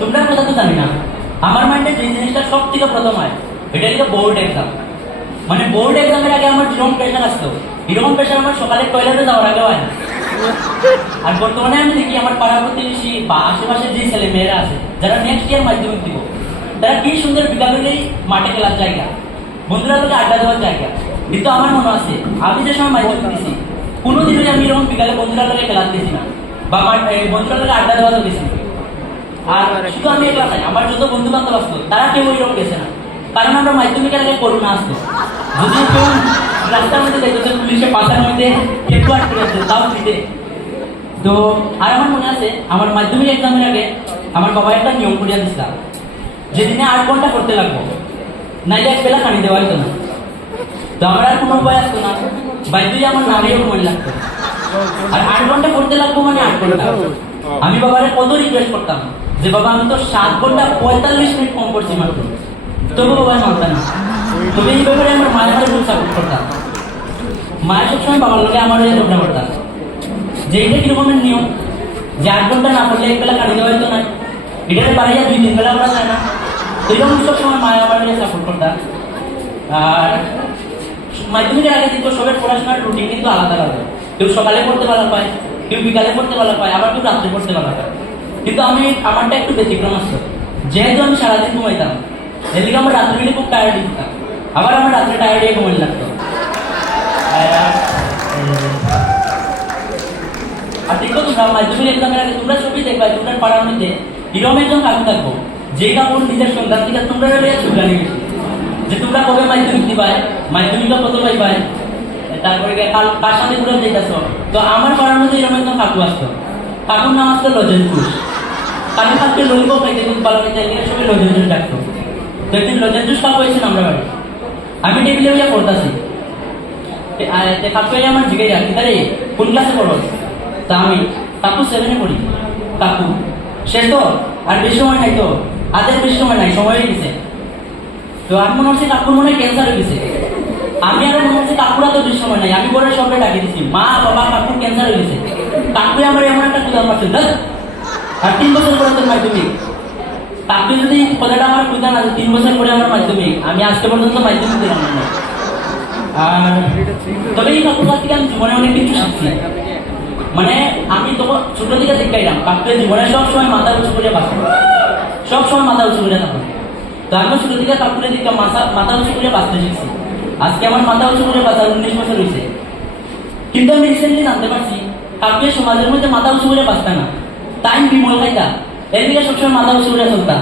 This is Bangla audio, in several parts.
তোমরা কথা তো জানি না, আমার মাইন্ডে যে জিনিসটা সব থেকে প্রথম হয় এটা হলো বোর্ড এক্সাম। মানে বোর্ড এক্সামের আগে আমার যেরকম প্রেশার আসতো, এরকম প্রেশার আমার সকালে টয়লেটে যাওয়ার আগে হয় না। আর বর্তমানে আমি দেখি আমার পাড়া প্রতিবেশী বা আশেপাশে যে ছেলে মেয়েরা আছে যারা নেক্সট ইয়ার মাধ্যমিক দিব, তারা কি সুন্দর বিকালেই মাঠে খেলার জায়গা, বন্ধুরা লোকে আড্ডা দেওয়ার জায়গা। কিন্তু আমার মনে আছে আমি যে সময় মাধ্যমিক দিয়েছি কোনোদিনই আমি এরকম বিকালে বন্ধুরা লোকে খেলার দিয়েছি না, বা বন্ধুরা লোকে আড্ডা দেওয়া তো গেছি। আর শুধু আমি একলা নাই, আমার যত বন্ধু বান্ধব আসতো তারা কেউ এরকম গেছে না, কারণ আমরা মাধ্যমিকের আগে করোনা আসতো। যদি কেউ রাস্তার মধ্যে দেখতো যে পুলিশে পাতার মধ্যে একটু আটকে যাচ্ছে তাও দিতে। তো আর আমার মনে আছে আমার মাধ্যমিক এক্সামের আগে আমার বাবা একটা নিয়ম করিয়া দিচ্ছিলাম, যেদিনে 8 ঘন্টা করতে লাগবো, নাইলে এক বেলা পানি দেওয়া হতো না। তো আমার আর কোনো উপায় আসতো না, বাধ্যই আমার নামেও মনে লাগতো। আর 8 ঘন্টা করতে লাগবো মানে 8 ঘন্টা। আমি বাবারে কত রিকোয়েস্ট করতাম যে বাবা আমি তো 7 ঘন্টা 45 মিনিট কম করছি মাত্র, তবু বাবা মানতো না। তবে এই ব্যাপারে আমার মায়ের হাতে খুব সাপোর্ট করতাম। মায়ের সবসময় বাবার লোকে আমার ঝগড়া করতাম যে এটা কিরকমের নিয়ম, যে 8 ঘন্টা না করলে এক বেলা কাটি দেওয়া হতো না, এটাতে বাড়িয়া 2-3 বেলা করা যায় না। এরকম সবসময় মায়ের আমার সাপোর্ট করতাম। আর মাধ্যমিকের আগে কিন্তু সবের পড়াশোনার রুটিন কিন্তু আলাদা আলাদা, কেউ সকালে পড়তে ভালো পায়, কেউ বিকালে পড়তে ভালো পায়, আবার কেউ রাত্রে পড়তে ভালো পায়। কিন্তু আমারটা একটু ব্যতিক্রম আসতো, যেহেতু আমি সারাদিন ঘুমাইতাম এদিকে আমার রাত্রে খুব টায়ার্ড দিতাম, আবার আমার রাত্রে টায়ার্ড হয়ে ঘুমাই লাগতো। আর দেখো তোমরা মাধ্যমিক এক্সামের আগে তোমরা ছবি দেখবা তোমরা পাড়ার মধ্যে এরকম একজন কাকু থাকবো যে কাকুর নিজের সন্তান থেকে তোমরা সুগানি বেশি, যে তোমরা কবে মাধ্যমিক দিবাই, মাধ্যমিকটা কত পাইবাই, তারপরে কার সাথে ঘুরে যেতেছ। তো আমার পাড়ার মধ্যে এরকম একজন কাকু আসতো, কাকুর নাম আসতো লজেন ঘোষ। কাকু কাকুকে লইব খাইতে কিন্তু ভালো খাইতে সবাই লজেন জুস ডাকতো। তো একদিন লজেন জুস কাকু হয়েছেন আমরা বাড়ি, আমি টেবিলে হইয়া পড়তাছি, কাকু আমার জিজ্ঞাই রাখি তারে কোন ক্লাসে পড়ো। তা আমি কাকু 7-এ পড়ি। কাকু শেষ তো আর বেশি সময় নাই, তো আজের বেশি সময় নাই, সময় হয়ে গেছে। তো আমি মনে হচ্ছে কাকুর মনে হয় ক্যান্সার হয়ে গেছে। আমি আরো মনে হচ্ছে কাকুরা তো বেশি সময় নাই, আমি পরে সবাই ডাকিয়ে দিচ্ছি মা বাবা কাকুর ক্যান্সার হয়ে গেছে। কাকু আমার এমন একটা কুদাম পাচ্ছে আর 3 বছর পরে তোর মাধ্যমিক। কাকু যদি কথাটা আমার কুদান আছে 3 বছর পরে আমার মাধ্যমিক, আমি আজকে পর্যন্ত মাধ্যমিক দিলাম না। আর তবে এই কাকুর কাছ থেকে আমি জীবনে অনেক কিছু শিখছি। মানে আমি তখন ছোট দিকে দেখাইলাম কাকুর জীবনে সবসময় মাথা উঁচু করে বাঁচো, সবসময় মাথা উঁচু করে থাকো। তো আমি ছোট দিকে কাকুরের দিকে মাথা উঁচু করে বাঁচতে শিখছি। আজকে আমার মাথা উঁচু করে বাঁচার 19 বছর হয়েছে। কিন্তু আমি রিসেন্টলি জানতে পারছি কাকুর সমাজের মধ্যে মাথা উঁচু করে বাঁচতা না, টাইম বিমল খাইতা, এদিকে সবসময় মাথা উঁচু করে চলতা,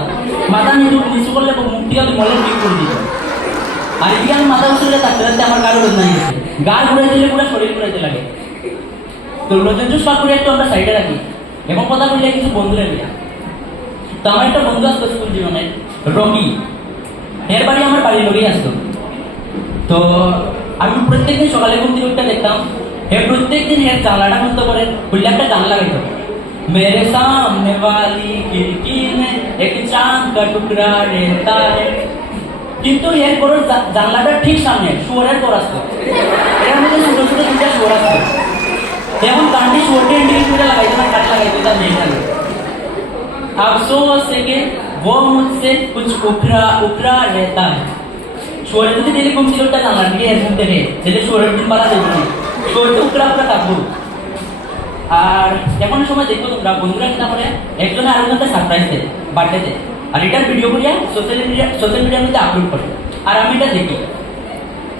মাথা নিচু করলে মুখ থেকে বিমলের ঠিক করে দিত। আর এদিকে আমি মাথা উঁচু করে থাকতে থাকতে আমার কারো বদনাই গেছে, গা ঘুরে দিলে পুরো শরীর ঘুরাইতে লাগে। তো রোজেন্দ্র কাকুরে একটু আমরা সাইডে রাখি এবং কথা বললে কিছু বন্ধুরা নিয়ে। তো আমার একটা বন্ধু আসতো স্কুল জীবনে, রকি, এর বাড়ি আমার বাড়ির লোকেই আসতো। তো আমি প্রত্যেকদিন সকালে ঘুম থেকে উঠতে দেখতাম প্রত্যেকদিন এর জানলাটা বন্ধ করে খুললে একটা গান লাগাইতো, মেরে সামনে वाली खिड़की में एक चांद का टुकड़ा रहता है। কিন্তু এর পর জানলাটা ঠিক সামনে শুয়োরের পর আসতো, এর মধ্যে ছোট ছোট 2টা শুয়োর আসতো। যেমন গানটি শুয়োরকে ইন্ডিকেট করে লাগাইতো না, কাট লাগাইতো তার মেয়ে গেল। अफसोस है कि वो मुझसे कुछ उखड़ा उखड़ा रहता है। শুয়োরের যদি দিলে কম ছিল ওটা জানলা দিয়ে এর মধ্যে নেই, যেটা শুয়োরের দিন বাড়া দেবে না, শুয়োরটা উকড়া উকড়া থাকবো। আর এখন সময় দেখবো তোমরা বন্ধুরা কিনা করে একজনে আরেকজনকে সারপ্রাইজ দেয় বার্থডেতে, আর এটার ভিডিও করিয়া সোশ্যাল মিডিয়ার মধ্যে আপলোড করে, আর আমি এটা দেখি।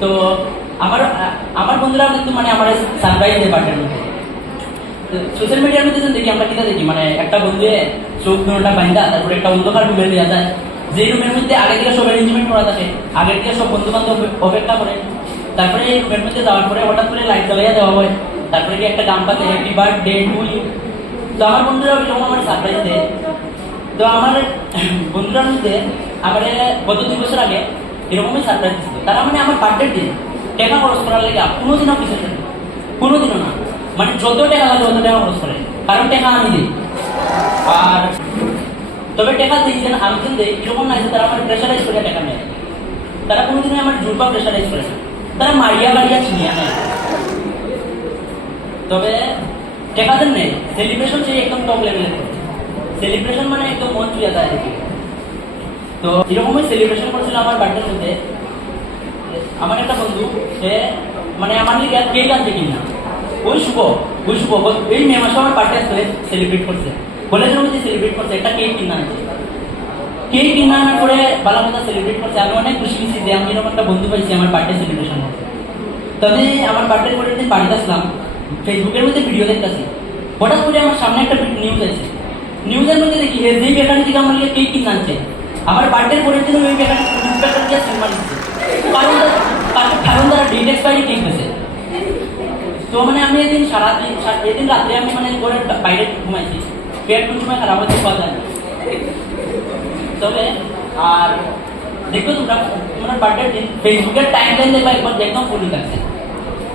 তো আমার বন্ধুরা কিন্তু মানে আমার সারপ্রাইজ দেয় বার্থডের মধ্যে। সোশ্যাল মিডিয়ার মধ্যে দেখি আমরা কিনা দেখি মানে একটা বন্ধু চোখ দুটা বাইন্দা তারপরে একটা অন্ধকার রুমে দেওয়া যায়, যে রুমের মধ্যে আগে থেকে সব অ্যারেঞ্জমেন্ট করা থাকে, আগের থেকে সব বন্ধু বান্ধব অপেক্ষা করে, তারপরে এই রুমের মধ্যে যাওয়ার পরে হঠাৎ করে লাইট জ্বালাইয়া দেওয়া হয়, তারপরে কি একটা গান পাতে হ্যাপি বার্থডে টু ইউ। তো আমার বন্ধুরা এরকম আমার সারপ্রাইজ দেয়। তো আমার বন্ধুরার মধ্যে আমার গত 2 বছর আগে এরকমই সারপ্রাইজ দিচ্ছিল, তারা মানে আমার বার্থডের দিন টাকা খরচ করার লেগে কোনোদিনও কিছু কোনোদিনও না, মানে যত টাকা লাগে তত টাকা খরচ করে, কারণ টাকা আমি দিই। আর তবে টাকা দিয়েছেন আমি কিন্তু দেই এরকম না যে তারা আমার প্রেশারাইজ করে টাকা নেয়, তারা কোনোদিনই আমার জোর বা প্রেশারাইজ করে না, তারা মারিয়া বাড়িয়া ছিনিয়ে নেয়। তবে টাকা দেন নেই সেলিব্রেশন সেই একদম টপ লেভেলের করে, সেলিব্রেশন মানে একদম মন ছুঁয়ে যায় দেখি। তো এরকমই সেলিব্রেশন করছিল আমার বার্থডের মধ্যে। আমার একটা বন্ধু, সে মানে আমার লিগে কেক আনছে কিনা, ওই শুভ এই মে মাসে আমার বার্থডে আসলে সেলিব্রেট করছে, কলেজের মধ্যে সেলিব্রেট করছে, একটা কেক কিনা আনছে। কেক কিনা আনার পরে ভালো কথা সেলিব্রেট করছে। আমি অনেক খুশি হয়েছি যে আমি এরকম একটা বন্ধু পাইছি আমার বার্থডে সেলিব্রেশন করতে। তবে আমার বার্থডে পরের দিন বাড়িতে আসলাম, ফেসবুকের মধ্যে ভিডিও দেখতেছি, হঠাৎ করে আমার সামনে একটা নিউজ আছে। নিউজের মধ্যে দেখি যে বেকারি থেকে আমার কেক কিনে আনছে, আমার বার্থডের পরের দিন ওই বেকারি দিয়ে সিনেমা দিচ্ছে, কারণ তারা ডেট এক্সপায়ারি কেক দিয়েছে। তো মানে আমি এদিন এদিন রাত্রে আমি মানে ঘরের বাইরে ঘুমাইছি, পেট কোন সময় খারাপ হচ্ছে পাওয়া যায় না। তবে আর দেখো তোমরা তোমার বার্থডে দিন ফেসবুকের টাইম লাইন দেখবা একবার একদম ফুল আছে,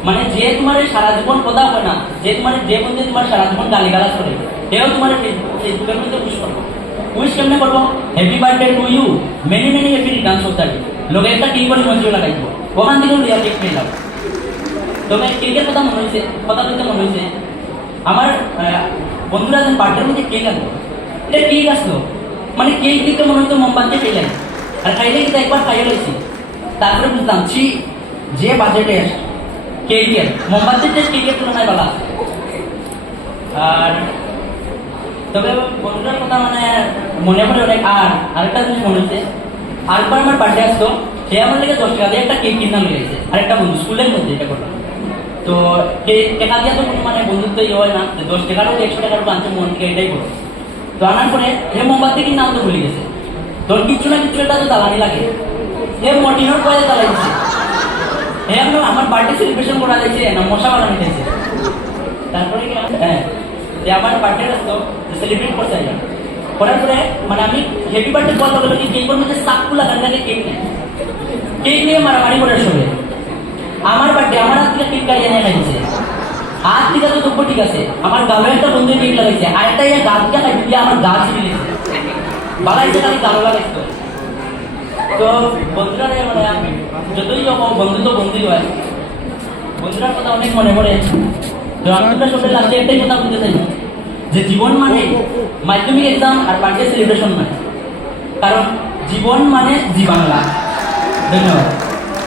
মানে যে তোমার সারা জীবন কথা হয় না, যে বন্ধু তোমার সারা জীবন গালিগালাজ করে, সেও তোমার ফেসবুকের মধ্যে উইশ করবো। উইশ কেমনে করবো? Happy birthday to you, many many happy returns of the day. লোকে একটা টিক করে মঞ্জুর লাগাইব, ওখান থেকে লিয়া কেক পেয়ে যাবো। তবে কেকের কথা বলতে মনে হয়েছে আমার বন্ধুরা যেন বার্থডের মধ্যে কেক আনলো, এটা কেক আসলো, মানে কেক দিতে মনে হতো মোমবাতি খেলেন, আর খাইলে কিন্তু একবার খাইয়ে রয়েছি। তারপরে বুঝলাম যে বাজেটে কেকের মোমবাতির টেস্ট কেকের তুলনায় বলা। আর তবে বন্ধুদের কথা মানে মনে পড়ে অনেক। আর আরেকটা জিনিস মনে হচ্ছে, আরেকবার আমার বার্থডে আসতো, সে আমার লেগে 10 টাকা দিয়ে একটা কেক কিনা লেগেছে, আরেকটা বন্ধু স্কুলের মধ্যে এটা করলাম। তো টাকা দিয়ে তো কোনো মানে বন্ধুত্ব ইয়ে হয় না, 10 টাকারও 100 টাকার আনছে মন থেকে, এটাই করো। তো আনার পরে হে মোমবাতি কিনে আনতে ভুলে গেছে, তোর কিছু না কিছু একটা তো জ্বালানি লাগে, হে মর্টিনোর পয়সা জ্বালাই দিচ্ছে। হ্যাঁ আমার বার্থডে সেলিব্রেশন করা যাচ্ছে না, মশা বানানি খাইছে। তারপরে হ্যাঁ যে আমার বার্থডে আসতো সেলিব্রেট করতে যাই, করার পরে মানে আমি হ্যাপি বার্থডে বলতে বলে কেকের মধ্যে সাপগুলা গানটাকে কেক নিয়ে মারামারি করে শোবে। আমার বার্থডে আমার হাত থেকে কেক কাটিয়ে নিয়ে খাইছে, হাত থেকে তো তবু ঠিক আছে, আমার গালে একটা বন্ধু কেক লাগাইছে, আর একটা গাছ দিয়ে খাই দিয়ে আমার গাছ ছিঁড়ে বালাইছে, খালি গালো লাগাইতো। তো বন্ধুরা মানে আমি যতই বন্ধু তো বন্ধুই হয়, বন্ধুরার কথা অনেক মনে পড়ে। তো আমরা সবাই লাস্টে একটাই কথা বলতে চাই যে জীবন মানে মাধ্যমিক এক্সাম আর বার্থডে সেলিব্রেশন মানে, কারণ জীবন মানে জি বাংলা। ধন্যবাদ।